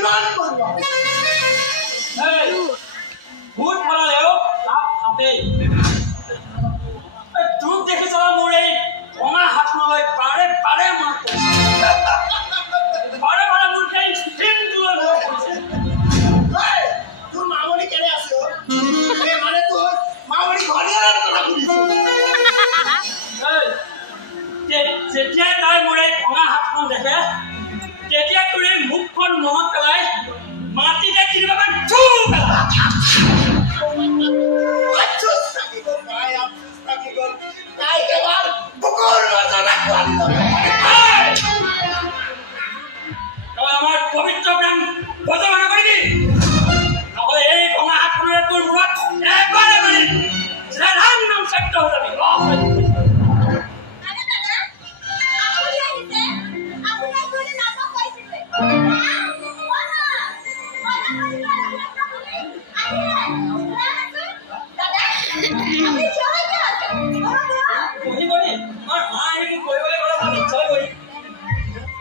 কিমান কৰিব ভূত পলালেও লাভ আছেই তোক দেখিছ মোৰ এই ভঙা হাতখনলৈ পাৰে পাৰে মাত পাৰে পাৰে মোৰ সেই দিনটোলৈ মনত পৰিছে তোৰ মামনি কেনে আছে মানে তোৰ মামনি ঘনীয়াৰ কথা সুধিছো যেতিয়াই তাই মোৰ এই ভঙা হাতখন দেখে তেতিয়া তোৰ এই মুখখন মনত পেলাই মাটিতে কেনেবাকৈ ধুম পেলাই আমাৰ পবিত্ৰ প্ৰেম বদল মনে কৰিবি নহলে এই ভঙা হাতখনেৰে তোৰ মূৰত একবাৰে মানে ৰাম নাম সত্য হৈ যাবি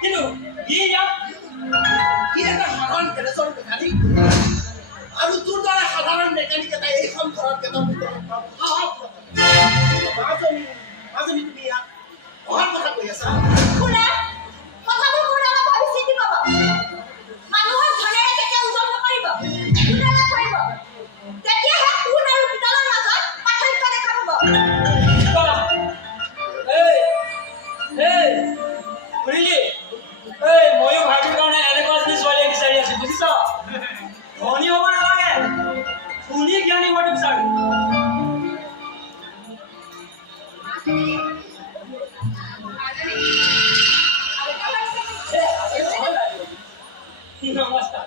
কিন্তু আৰু তোৰ দ্বাৰা সাধাৰণ মেকানিক এটা এইখন ঘৰত মাজনী তুমি ইয়াত অহাৰ কথা কৈ আছা ময়ো ভাবিৰ কাৰণে এনেকুৱা যদি ছোৱালী বিচাৰি আছো বুজিছ ধনী হ'ব নালাগে ধনী জ্ঞানী হ'ব বিচাৰো নমস্কাৰ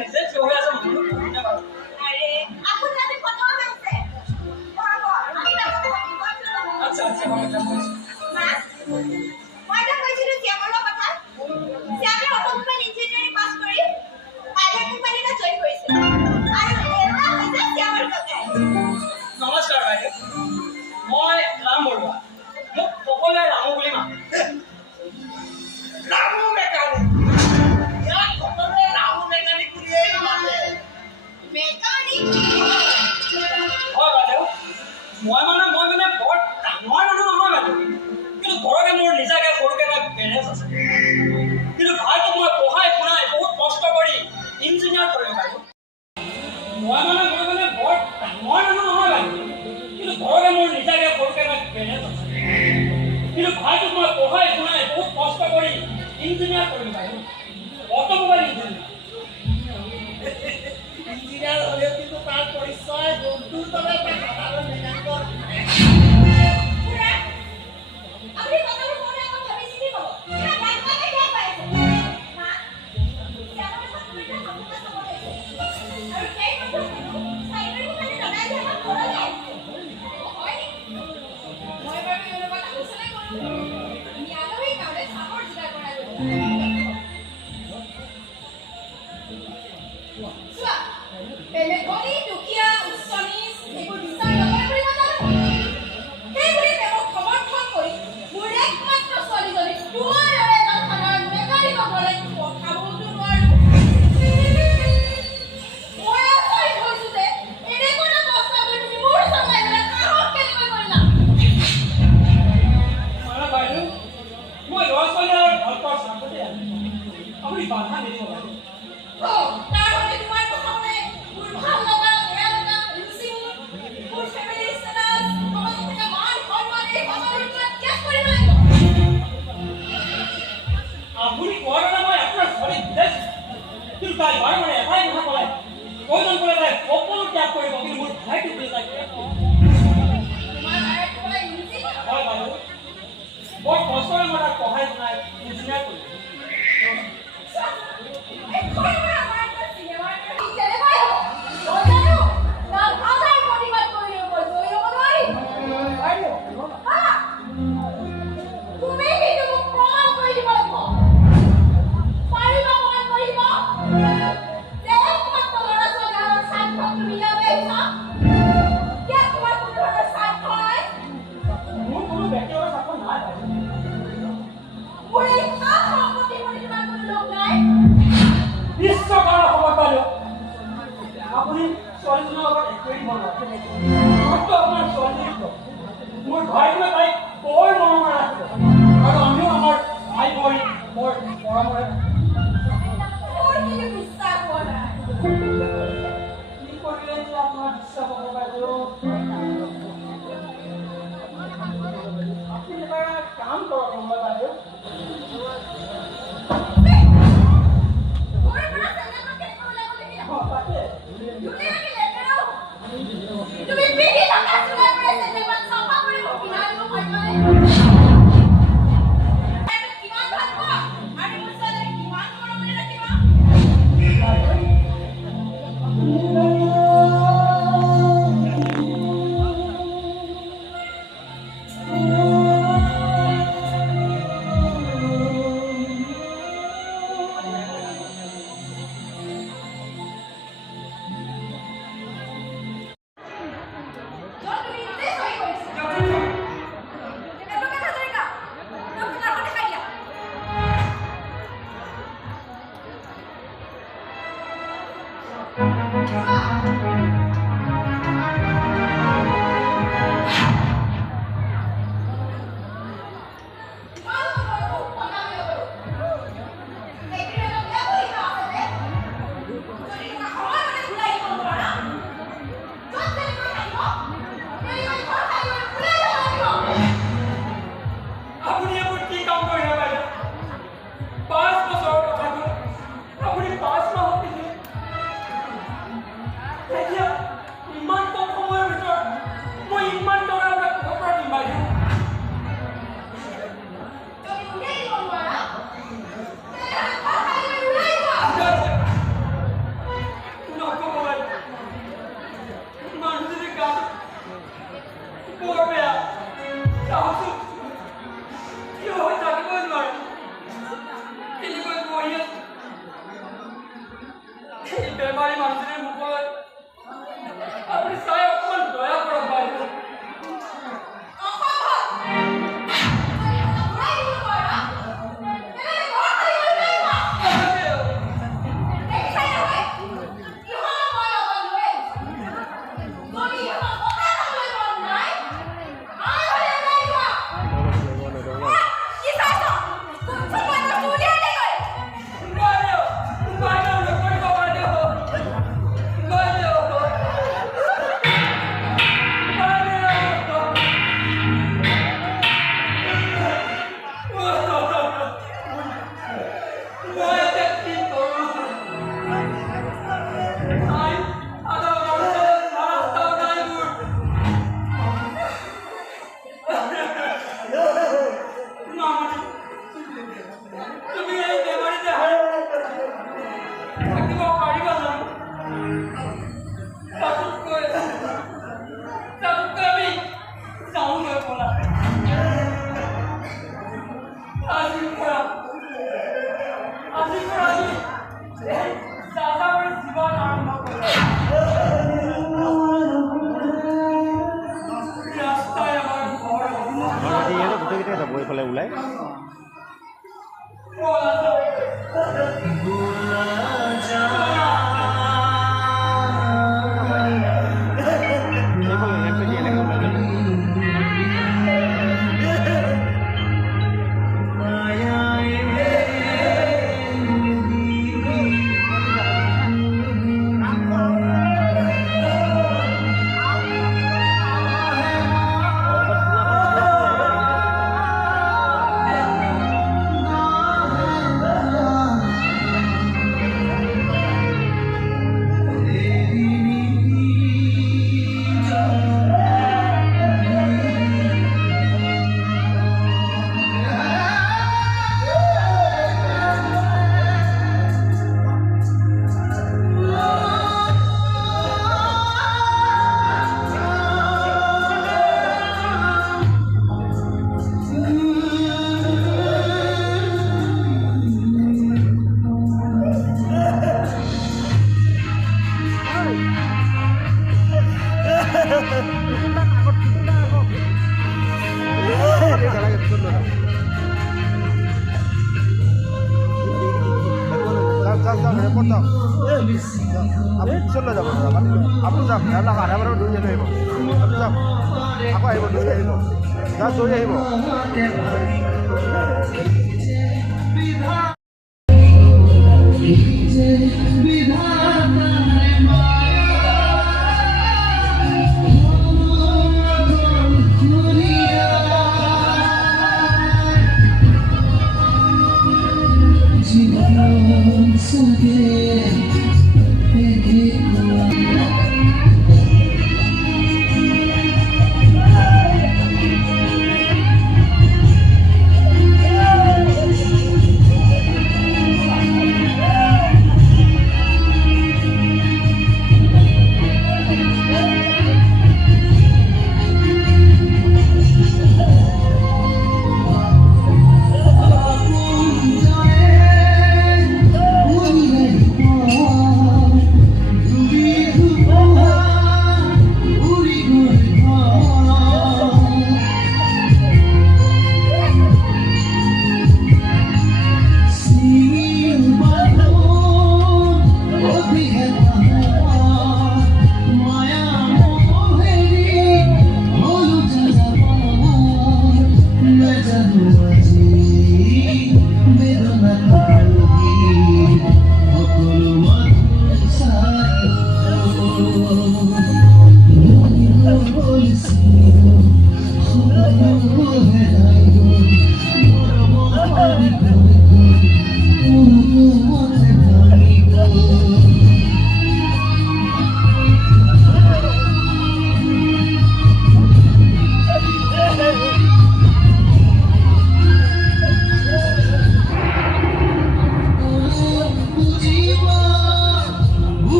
নিজে থিয় হৈ আছে আচ্ছা আচ্ছা নমস্কাৰ বাইদেউ মই ৰাম বৰুৱা মোক সকলোৱে ৰামু বুলি মাতে ৰামু মেকানিক ইয়াত সকলোৱে ৰামু মেকানিক বুলিয়েই মাতে হয় বাইদেউ মই মানে বৰ ডাঙৰ মানুহ নহয় বাইদেউ কিন্তু ঘৰতে মোৰ নিজাকে সৰুকে এটা গেৰেজ আছে কিন্তু ভাইটোক মই পঢ়াই শুনাই বহুত কষ্ট কৰি ইঞ্জিনিয়াৰ কৰিলোঁ বাইদেউ মই মানে বৰ ডাঙৰ মানুহ নহয় বাইদেউ কিন্তু ঘৰতে মোৰ নিজাকে সৰুকে এটা গেৰেজ আছে কিন্তু ভাইটোক মই পঢ়াই শুনাই বহুত কষ্ট কৰি ইঞ্জিনিয়াৰ কৰিলোঁ বাইদেউ অট'মোবাইল ইঞ্জিনিয়াৰ হ'লেও কিন্তু তাৰ পৰিচয় বন্ধুৰ দৰে এটা সাধাৰণ মেকানিকৰ Yes, আপুনি এইবোৰ কি কাম কৰিলে বাইদেউ? 5 বছৰৰ কথাটো আপুনি 5 মাহত দিলে। এতিয়া ইমান কম সময়ৰ ভিতৰত মই ইমান টকা আপোনাক ক'ৰ পৰা দিম বাইদেউ? নক'ব বাইদেউ, মানুহজনী গাটো বৰ বেয়া। চাওকচোন, থিয় হৈ থাকিবই নোৱাৰে। কেনেকৈ বহি আছে। এই বেমাৰী মানুহজনীৰ মুখলৈ আপুনি চাই অকণমান দয়া কৰক বাইদেউ। গোটেইকেইটাই যাব এইফালে ওলাই। আপুনি পিছলৈ যাব আপুনি যাওক আধা বাৰত দৌৰি আহিব আপুনি যাওক আকৌ আহিব দৌৰি আহিব যাওক দৌৰি আহিব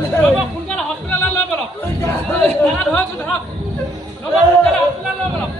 সোনকালে হস্পিটেললৈ লৈ বলক ধৰকচোন ধৰক সোনকালে হস্পিটেললৈ লৈ বলক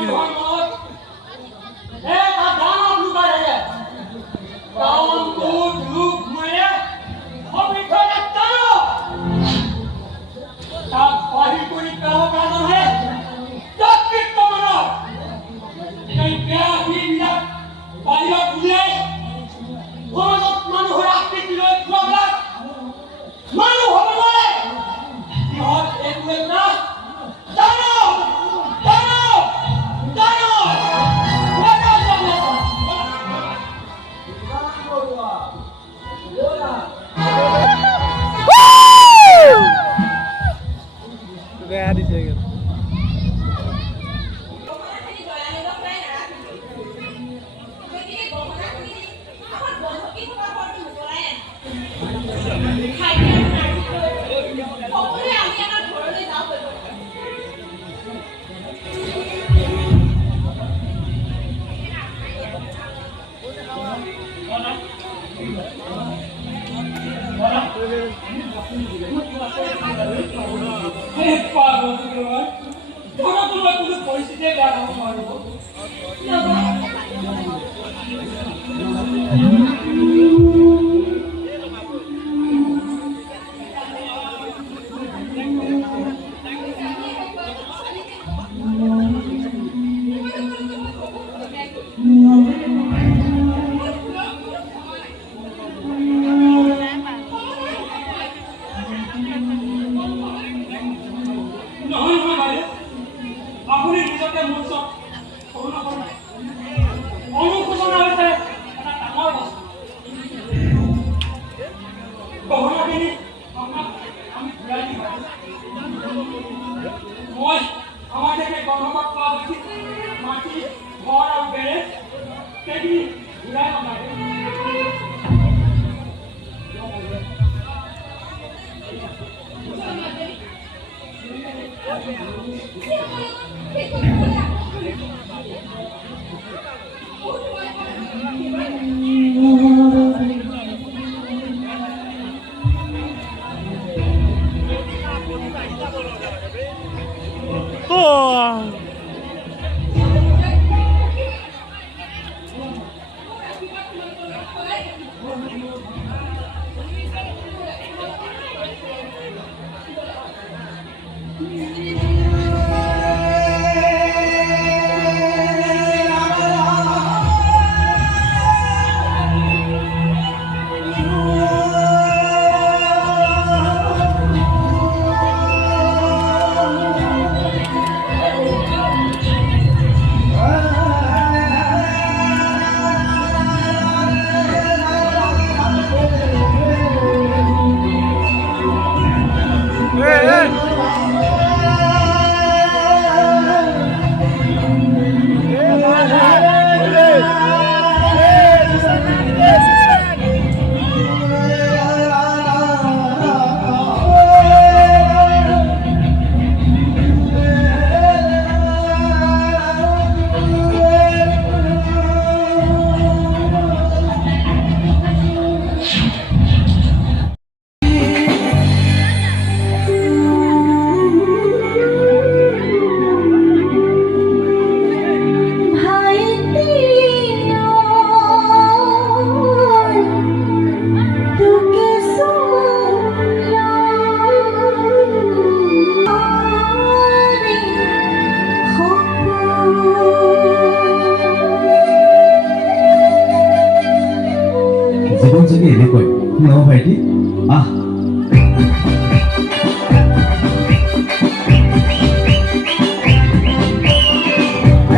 ধৰ্মত এটা ডাঙৰ লুকাই থাকে কাৰণ তোৰ লোক মৰে অবিথয় জানো তাক বাহিৰ কৰি পেলাব কাৰণেহে যকৃত মানৱ এই বেয়া দিনবিলাক বাহিৰত উলিয়াই সমাজত মানুহৰ আকৃতিলৈ যোৱাবিলাক মানুহ হ'ব নোৱাৰে সিহঁত একো এটা জানো বেয়া দিছে পৰিস্থিতিয়ে বেয়া হ'ব নোৱাৰিব আপুনি নিজকে মোৰ ওচৰত সৰু নকৰে অনুশোচনা হৈছে এটা ডাঙৰ বস্তু গহনাখিনি আপোনাক আমি ঘূৰাই দিম মই আমাৰ দেশে গন্ধপাত পোৱা উচিত মাটি ঘৰ আৰু বেৰে সেইখিনি ঘূৰাই নাপায় জীৱন যদি এনেকৈ ন ভাইটি আহ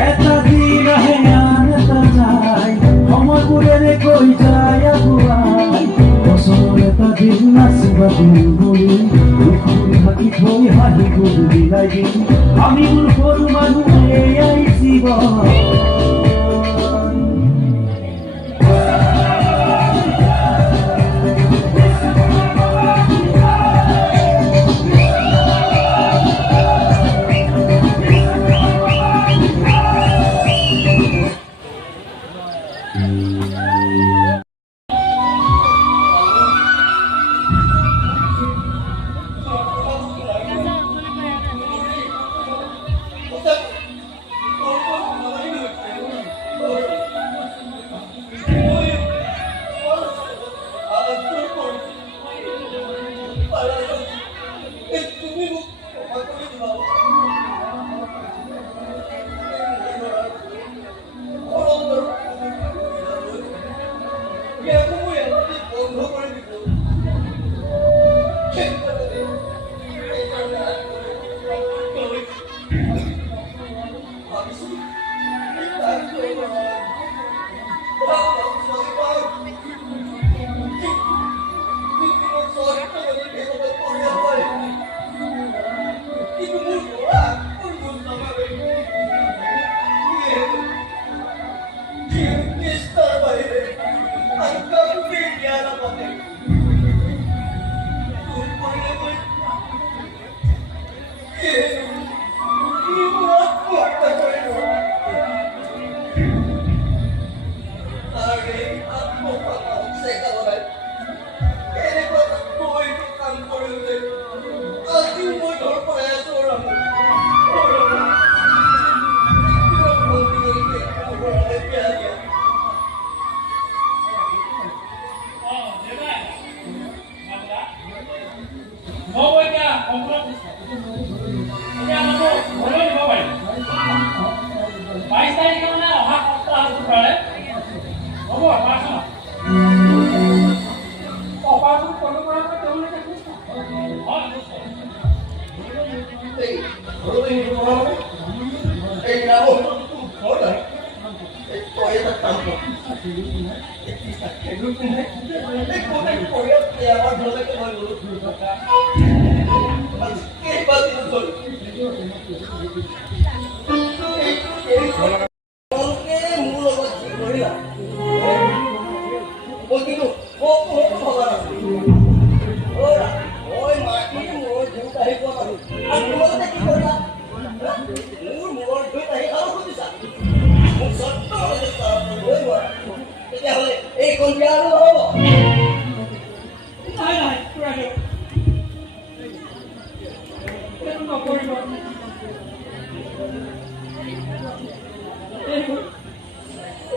এটা দিন আহে আন এটা যায় সময়বোৰেৰে কৈ যায় আগুৱাই বছৰৰ এটা দিন নাচিবা দিন বুলি থাকি থৈ হাঁহি গুৰু বিলাই দিম আমি মোৰ সৰু মানুহ এয়াই জীৱন Thank you.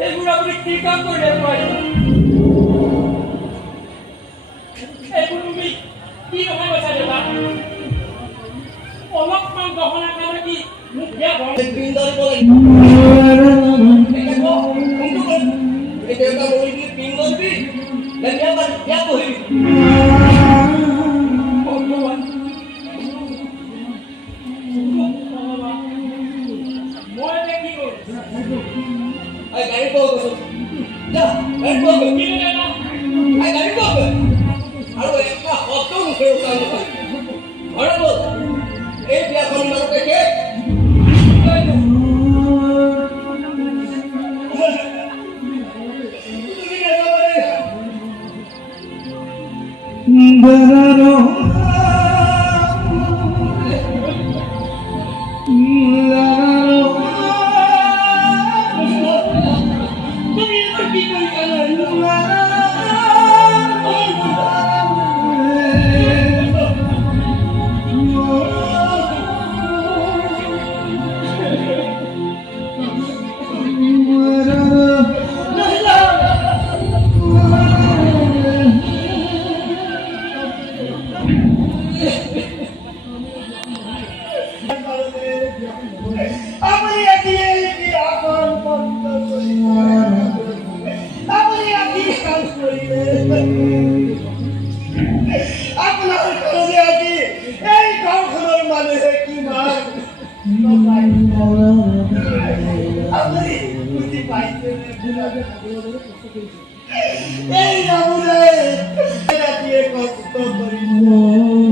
এইবোৰ আপুনি কি কাম কৰিলে এইবোৰ তুমি কি কথা কৈছা দেউতা অলপমান গহনা কাৰণে কি মোক বিয়া এই